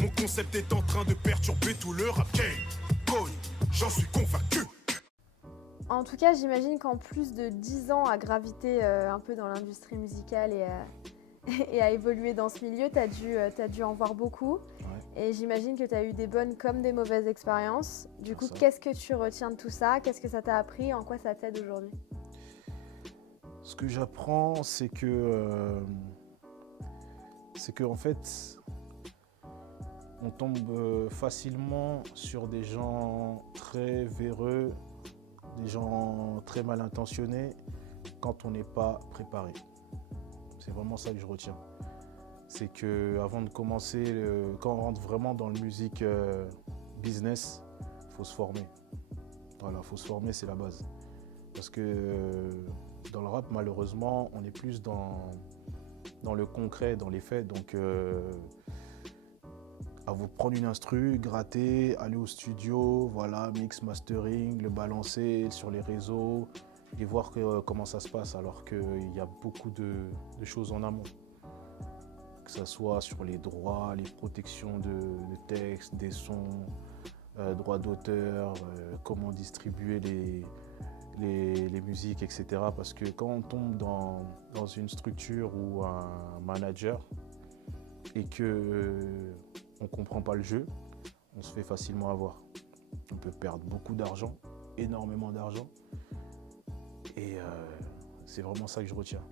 Mon concept est en train de perturber tout le rap game. Connu, j'en suis convaincu. En tout cas, j'imagine qu'en plus de 10 ans à graviter un peu dans l'industrie musicale et à évoluer dans ce milieu, t'as dû en voir beaucoup. Ouais. Et j'imagine que tu as eu des bonnes comme des mauvaises expériences. Du coup, Ça. qu'est-ce que tu retiens de tout ça? Qu'est-ce que ça t'a appris? En quoi ça t'aide aujourd'hui? Ce que j'apprends, c'est que en fait, on tombe facilement sur des gens très véreux, des gens très mal intentionnés quand on n'est pas préparé. C'est vraiment ça que je retiens. C'est qu'avant de commencer, quand on rentre vraiment dans le musique business, il faut se former. Voilà, il faut se former, c'est la base. Parce que dans le rap, malheureusement, on est plus dans le concret, dans les faits. Donc, à vous prendre une instru, gratter, aller au studio, voilà, mix, mastering, le balancer sur les réseaux et voir comment ça se passe. Alors qu'il y a beaucoup de choses en amont. Que ce soit sur les droits, les protections de textes, des sons, droits d'auteur, comment distribuer les musiques, etc. Parce que quand on tombe dans une structure ou un manager et qu'on ne comprend pas le jeu, on se fait facilement avoir. On peut perdre beaucoup d'argent, énormément d'argent. Et c'est vraiment ça que je retiens.